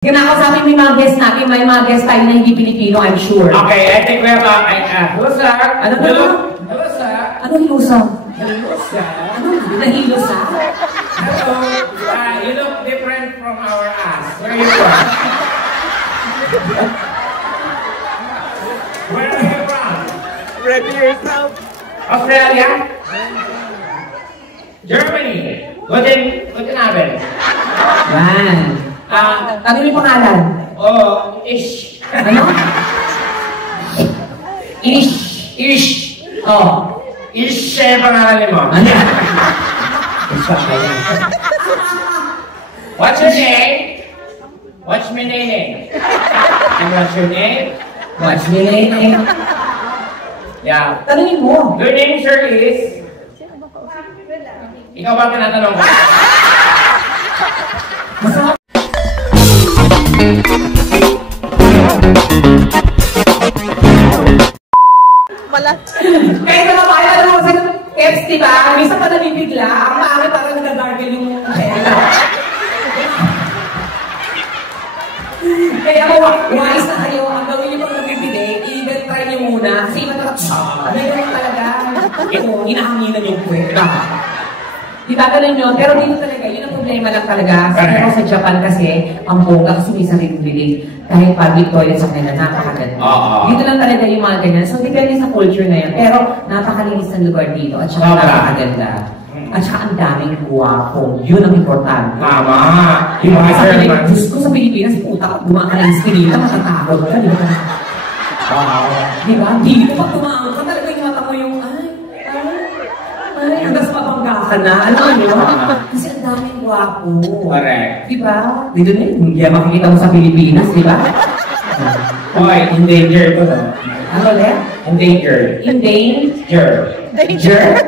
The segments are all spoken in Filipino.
Kinakausapin mo yung mga guests natin, may mga guests tayo na hindi Pilipino, I'm sure. Okay, I think we have hello sir. Ano ba? Hello sir. Ano hilusa? Hello sir. Ano nahilusa? Hello. You look different from our ass. Where are you from? Where are you from? Ready yourself. Australia? Germany. Guten Abend. Yan. Ano yung pangalan? Oh, ish. Ano? Ish. Ish. Oh. Ish yung pangalan mo. Ano? What's your name? What's my name? And what's your name? What's your name? Yeah. Tanungin mo. Your name, sir, is? Ikaw ba tinatanong ko? Masarap. Kaya naman kaya ano sa Keps, diba? Minsan pa nabibigla. Ang maaari parang nag-gargle yung kaya wais na kayo. Ang gawin niyo pag nagbibili, i-even try niyo muna. Kasi matarap siya. Ganyan talaga. Inahanginan yung kweta. Diba ganun yun? Pero dito talaga, yun ang problema lang talaga. Pero sa Japan kasi, ang bongga kasi may sarili-bilig. Kahit public toilet sa kanila, napakaganda. Dito lang talaga yung mga ganyan. So, depende sa culture na yan. Pero, napakalinis ng lugar dito. At saka napakaganda. At saka ang daming guwapo. Yun ang importante. Mama! Yung mga sarili, Diyos ko sa Pilipinas, puta, dumaan ka ng eskinita, matatakot ka, di ba? Di ba? Dito pag dumaan ka, talaga yung mata mo yung, ay, hanggang sa mapangga ka na. Alam mo? Kasi ang daming guwapo. Correct. Di ba? Dito na yun. Hindi makikita mo sa Pilipinas, di ba? Okay, endangered ko na. Ano ulit? Endangered. Endangered. Endangered.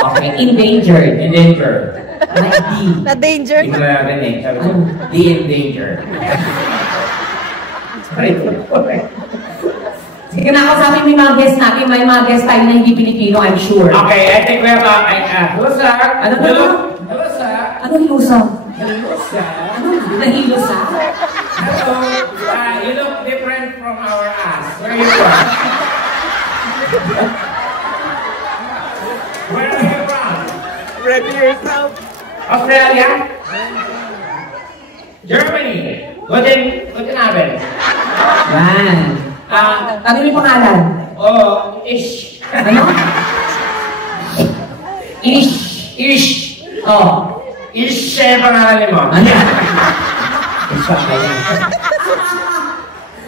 Okay, endangered. Endangered. Like D. Na-danger Hindi mo na. na natin eh. Sabi ko, the endangered. Sige, kinakausapin mo yung mga guests natin, may mga guests tayo na hindi Pilipino, I'm sure. Okay, I think we have hello sir. Ano ba? Hello sir. Ano hilusa? Hello sir. Ano nahilusa? Hello. You look different from our ass. Where are you from? Where are you from? Ready yourself. Australia? Germany. Guten Abend. Yan. Ano yung pangalan? Oh, ish. Ano? Ish. Ish. Oh. Ish yung pangalan mo. Ano?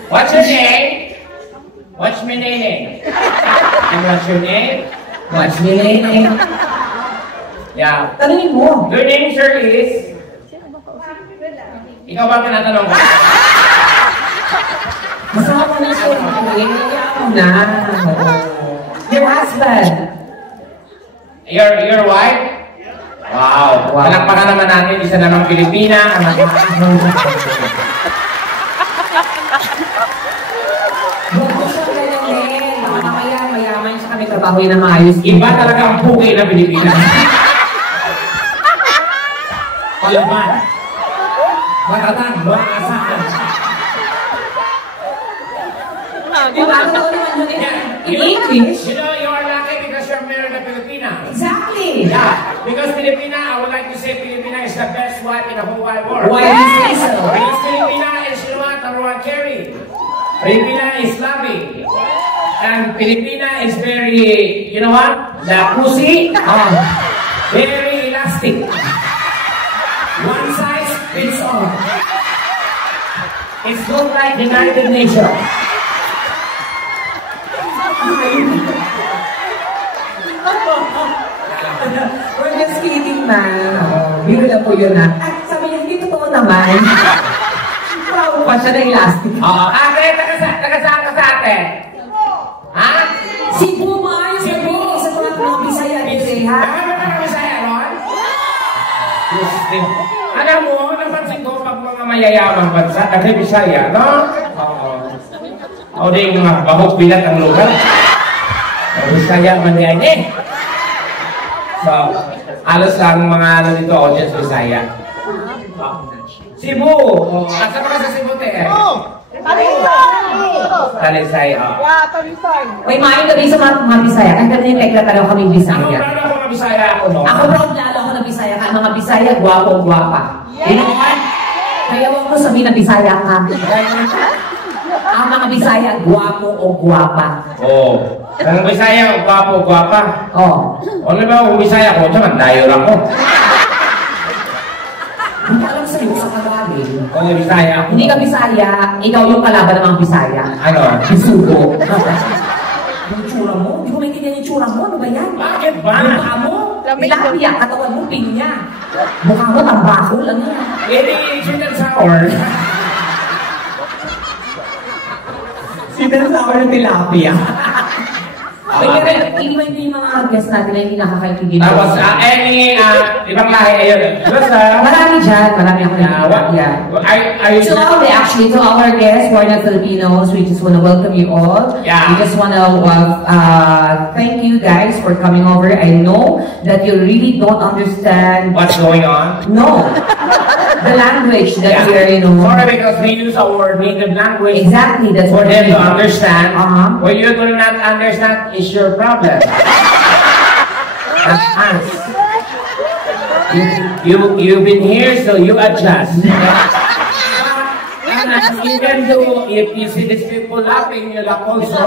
What's your name? What's my name? And what's your name? What's your name? Yeah. Tanungin mo. Your name, sir, is? Ikaw ba tinatanong ko? Masama ko na siya. Iyayaw na. Your husband. Your wife? Wow. Palakpakan naman natin, isa namang Pilipina. Mayaman siya kami trabaho yun na maayos. Iba talaga ang bukay na Pilipina. Palaban. Matatan, mga asahan. Yung ano naman yun in English? You know, you are lucky because you're married a Filipina. Exactly. Yeah, because Filipina, I would like to say Filipina is the best wife in the whole wide world. Why do you say so? Because Filipina is, you know what, number one, caring. Filipina is loving. And Filipina is very, you know what, the pussy, very elastic. One size fits all. It's not like the United Nations. We're just kidding na. Biro lang po yun na. At sabi niya, hindi totoo naman. Wow, pa siya na elastic. Ate, taga saan ka sa atin? Ha? Cebu, maayos. Cebu. Sa mga Bisaya dito, ha? Ano ka Bisaya, Ron? Alam mo, napansin ko pag mga mayayamang bansa, taga-Bisaya, no? Oo. O ding bahog bilat ang lugar. Bisaya man yan eh. So, halos lang mga ano dito, audience Bisaya. Cebu. Oh, asa ka sa Cebu, te? Talisay. Yeah, Talisay. May maayong gabi sa mga Bisaya. Ang ganda yung tekla talaga kami Ako, Bisaya. proud ako mga Bisaya ako, no? Ako proud lalo ako na Bisaya ka. Mga Bisaya, gwapo-gwapa. You know what? Kaya huwag mo sabihin na Bisaya ka. Ang mga Bisaya, gwapo o gwapa. Oo. Ang Bisaya, gwapo, gwapa. Oh. O, ba, kung Bisaya ko, tsaka tayo lang ko. Hindi ko alam sa'yo sa kagaling. Kung Bisaya ako. Hindi ka Bisaya, ikaw yung kalaban ng mga Bisaya. Ano? Bisugo. Yung tsura mo? Hindi ko maintindihan yung tsura mo. Ano ba yan? Bakit ba? Yung mukha mo? Tilapia, katawan mo, pinya. Mukha mo, tambako lang yan. Any sweet and sour. Sweet and sour ng tilapia. Pero hindi mga guest natin na hindi nakakaintindi. Tapos, ibang lahi, ayun. Basta, Marami dyan, marami ako yeah. To our guests who are not Filipinos, we just want to welcome you all. Yeah. We just want to thank you guys for coming over. I know that you really don't understand what's going on? No. The language that we're, Sorry, because we use our native language. Exactly, that's for what them to understand. What you do not understand is your problem. That's us. You've been here, so you adjust. You can do, if you see these people laughing, you laugh also.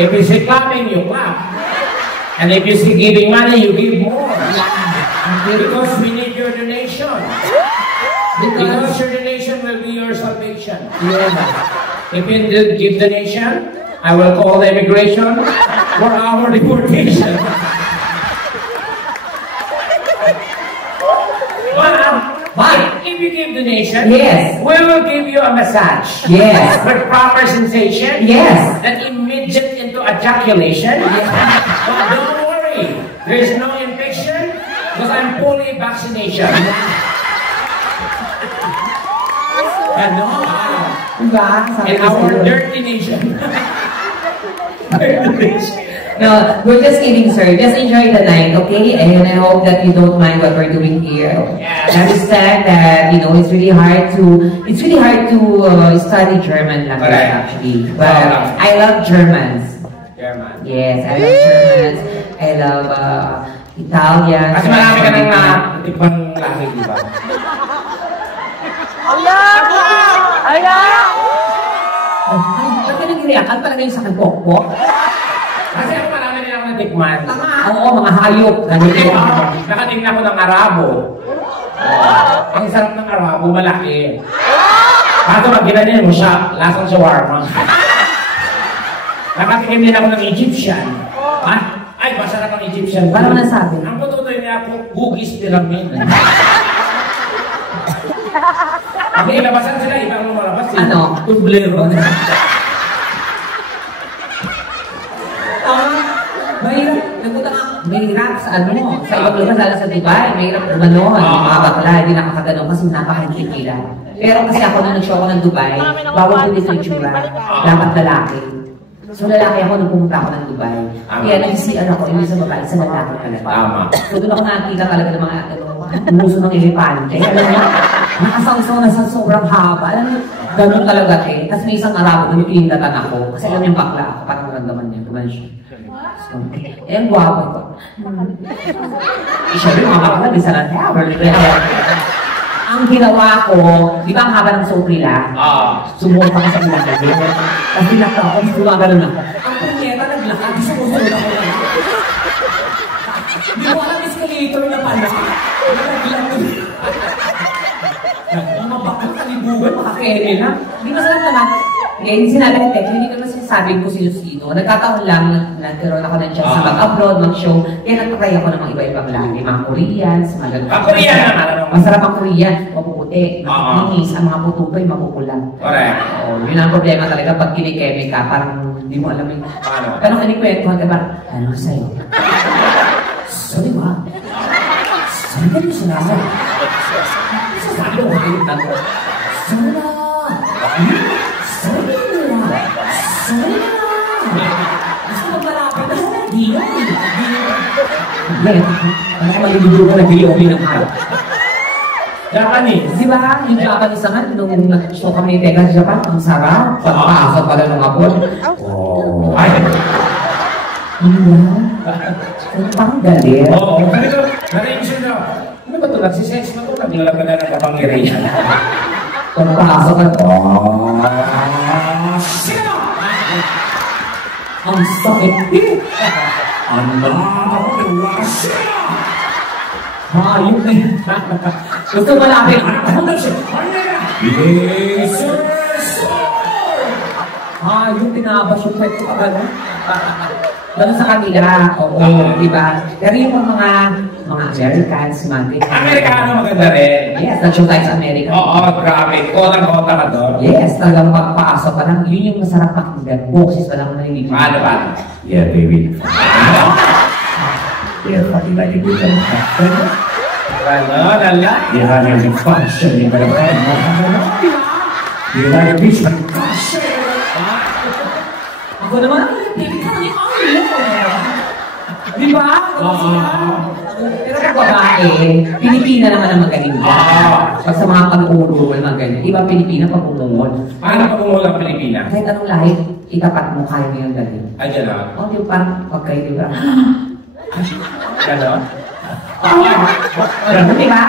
If you see clapping, you clap. And if you see giving money, you give more. Because we need your donation. Because your donation will be your salvation. If you give donation, I will call the immigration for our deportation. But if you give donation, yes, we will give you a massage. Yes. With proper sensation. Yes. That immediate into ejaculation. Yes. But don't worry, there is no infection because I'm fully vaccination. And in our dirty nation. No, we're just kidding, sir. Just enjoy the night, okay? And I hope that you don't mind what we're doing here. Yes. I understand that it's really hard to study German language actually. But I love Germans. German. Yes, I love Germans. I love Italian. Kasi marami ka nang tikbang lahi, di ba? Ba't ka nag-react? Talaga yung sakit pokpok? Kasi ako marami rin ako natikman. Oo, mga hayop. Nakatingnan ko ng Arabo. Ang sarap ng Arabo, malaki. Kaso pag ginanyan mo siya, lasang shawarma. Nakatikim din ako ng Egyptian. Ay, masarap ang Egyptian. Paano mo nasabi? Ang pututoy niya ako, hugis pyramid. Pag ilabasan sila, ibang lumalabas. Ano? Tublero. Mahirap sa sa ibang lugar, lalo sa Dubai, mahirap umanon, mga bakla, hindi nakakaganon kasi napakahintid nila. Pero kasi ako nung nag-show ako ng Dubai, bawal ko dito yung tsura, dapat lalaki. So lalaki ako nung pumunta ako ng Dubai. Kaya nag-CR ako, hindi sa babae, sa lalaki talaga. So doon ako nakakita talaga ng mga muso ng elepante. Alam mo, nakasawsaw na sa sobrang haba. Alam mo, ganun talaga eh. Tapos may isang Arabo na pinindatan ako. Kasi alam yung bakla ako, parang maramdaman niya. Tumahan siya. Eh, ang guwapo ito. Siyempre, mga bakla, di sa tower. Ang ginawa ko, di ba ang haba ng soap nila? Sumuot ako sa ilang gabi. Tapos nilakta ako, gumagano na. Ang punyeta, naglakad, sumusunod ako na. Di ko alam, escalator na pala. Mga bakal kalibugan, makakere na. Di masarap naman. Ngayon, sinabi ni Tek, hindi ko naman sinasabing ko sino-sino. Nagkataon lang, nagkaroon ako ng chance sa mag-upload, mag-show. Kaya nagtry ako ng mga iba-ibang lahi. Mga Koreans, mga ganun. Ang Korean naman, ano? Masarap ang Korean, mapuputi. Makikinis, ang mga pututoy, mapupula. Correct. Yun ang problema talaga pag kinikeme ka, parang hindi mo alam yung... Pero kinikwentuhan ka parang, ano sa'yo? Sorry ba? Sorry ka rin sila. Sabi ko, kayo na ko. Sorry na. Sorry na. Sorry na. Gusto magmalapit na sa hindi yan. Ano ka maliligo ka na hindi okay ng harap? Japanese. Di ba? Yung Japanese naman, nung nag-show kami ni Teka sa Japan, ang sarap. Pagpasok pala ng hapon. Oh. Ay. Parang galit. Oo. Pero na-reaction na. Ano ba ito? Nagsisex na ito? Naglalagay na ng kapangyarihan. Pagpasok ka to. Sino? Ang sakit. Sino? Hayop na yun. Gusto malapit. Yes, sir! Hayop, tinabas yung pwede ko agad. Ganun sa kanila, oo, di ba? Pero yung mga Americans, Amerikano maganda rin. Yes, nag-show tayo sa America. Oo, grabe. Kota ka doon. Yes, talagang pagpasok pa lang. Yun yung masarap pakinggan. Boses pa lang narinig. Paano? Yeah, baby. Yeah, fucking like a good one. Lala. You have your function in the brain. You like a bitch, but Ako naman, hindi ka ni Arlo. Di ba? Pero kung babae, Pilipina naman ang magaling yan. Pag sa mga pag-uurol, mga ganyan. Iba Pilipina pag umungol. Paano pag umungol ang Pilipina? Kahit anong lahi, itapat mo kaya mo yung galing. Ay, dyan lang. O, di ba parang pagkayo, di ba? Gano'n? Di ba?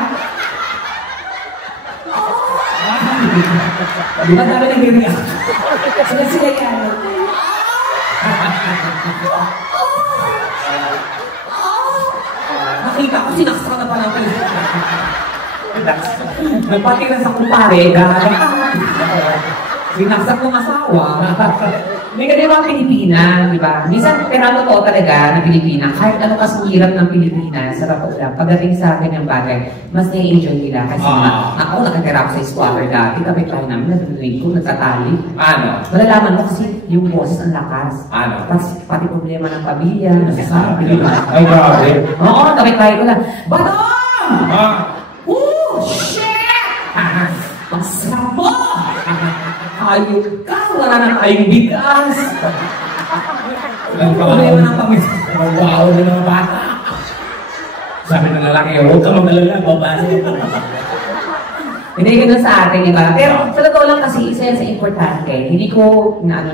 Di ba dami nag-iriyak? Sila yan. Nakita ko, sinaksak na pala ako. Nagpatiran sa kumpare, sinaksak ng asawa. May ganyan Pilipina, di ba? Minsan, pero totoo talaga na Pilipina, kahit ano kasi hirap ng Pilipina, sa totoo lang, pagdating sa akin yung bagay, mas nai-enjoy nila. Kasi ako nakatira ako sa squatter dati, kapit tayo namin, nagtutuwid ko, nagtatali. Ano? Malalaman mo kasi yung boses ang lakas. Ano? Tapos pati problema ng pamilya, nasasabi, di ba? Ay, grabe. Oo, kapit tayo ko lang, Badong! Ah! Shit! Ang sarap mo! Ayok ka! Wala na tayong bigas! Ang problema ng pamilya. Ang baho na mga bata. Sabi ng lalaki, huwag ka mag-alala, babasa. Hindi ganun sa atin, di ba? Pero sa totoo lang kasi, isa yan sa importante. Hindi ko na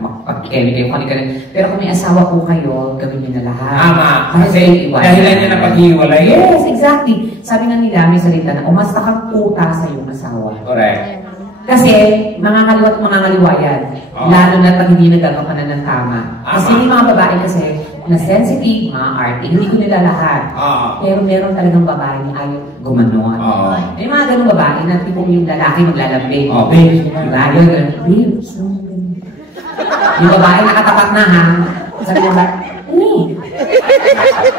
makapag-kemi kayo kanina. Pero kung may asawa po kayo, gawin niyo na lahat. Tama. Kasi dahilan niya na pag-iwalay. Yes, exactly. Sabi nga nila, may salita na, umasta kang puta sa iyong asawa. Correct. Kasi, mangangaliwa yan. Lalo na pag hindi nagkakapanan ng tama. Kasi yung mga babae kasi, na sensitive, mga arte, hindi ko nila lahat. Pero meron talagang babae na ayaw gumanon. May mga ganung babae na tipong yung lalaki maglalambing. Babe. Diba? Yun, babe, yung babae nakatapat na ha. Sabi niya ba,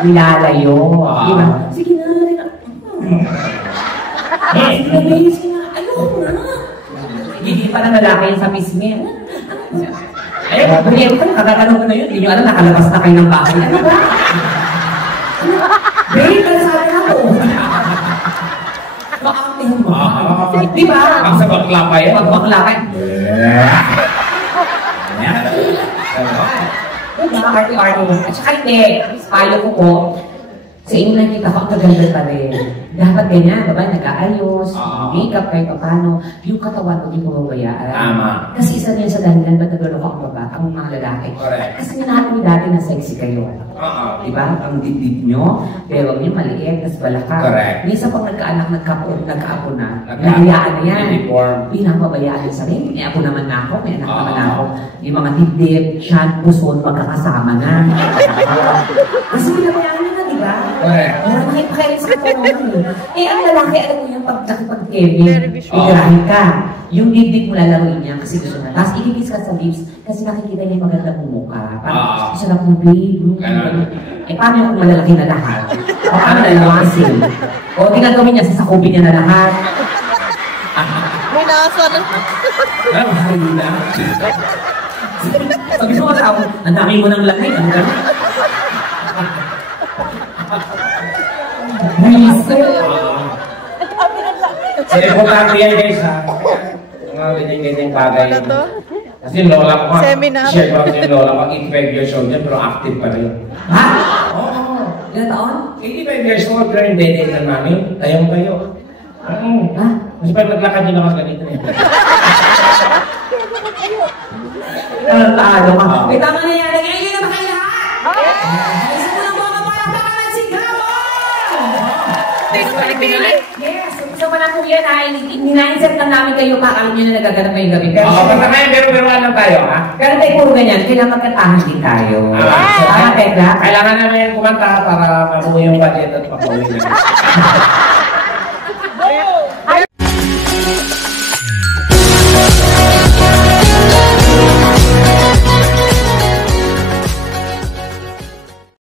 nilalayo. Diba? Sige na, sige na, babe, sige na, ayoko na. Hindi pa na lalaki yung sa pisngi. Ay, Brian, kagagalong na yun. Hindi nyo alam, nakalabas na kayo ng bahay. Ano ba? Brian, kalsada na po. Makakamtihan mo. Di ba? Ang sa bakla pa yan. Bakla ka. Diba? Arte-arte. At saka hindi. Payo ko po. Sa inyo nakita ko, ang kaganda pa rin. Dapat ganyan, babae, nag-aayos, makeup kahit paano, yung katawan ko yung mababayaan. Tama. Kasi isa niya sa dahilan, ba't nagulok ako ang mga lalaki? Correct. Kasi natin dati na sexy kayo. Diba? Ang dibdib nyo, pero niyo maliit, tas balakang. Correct. Minsan pag nagkaanak, nagkaapo na, nahayaan na yan. Pinapabayaan yung sarili. May ako naman na ako, may anak naman na ako. Yung mga dibdib, tiyan, puson, magkakasama na. Kasi pinabayaan nyo na, diba? Correct. Wala makipakain sa katawan. Ang lalaki, alam mo yung pag-Kevin, igarahin ka. Yung dibdib mo lalaroin niya kasi gusto na. Tapos ikikis ka sa lips kasi nakikita niya yung maganda mong mukha. Parang gusto na kong babe. Paano yung malalaki na lahat? O paano na lawasin? O ginagawin niya, sasakubin niya na lahat. May nasa na. Mahal na. Sabi mo sa ako, ang dami mo ng lamig. Ang dami. So, importante yan guys ha. Mga ganyan-ganyan bagay. Kasi lola ko ha. Share ko yung lola ko. 85 years old yan pero active pa rin. Ha? Oo. Ilan taon? 85 years old pero yung dede na namin. Tayong tayo. Ha? Kasi pag naglakad nyo naman ganito eh. Talo ka. May tama na yan. Ngayon na ba kayo lahat? Isa mo lang mga palakpakan at sigawan! Yes, gusto pa lang po yan ay nina-insert lang namin kayo pa. Alam nyo na nagaganap ngayong gabi. Oo, basta ngayon pero-beruan lang tayo, ha? Pero tayo puro ganyan, kailangan magkatahan din tayo. Tama, Tekla? Kailangan namin kumanta para mabuo yung budget at mabuo yung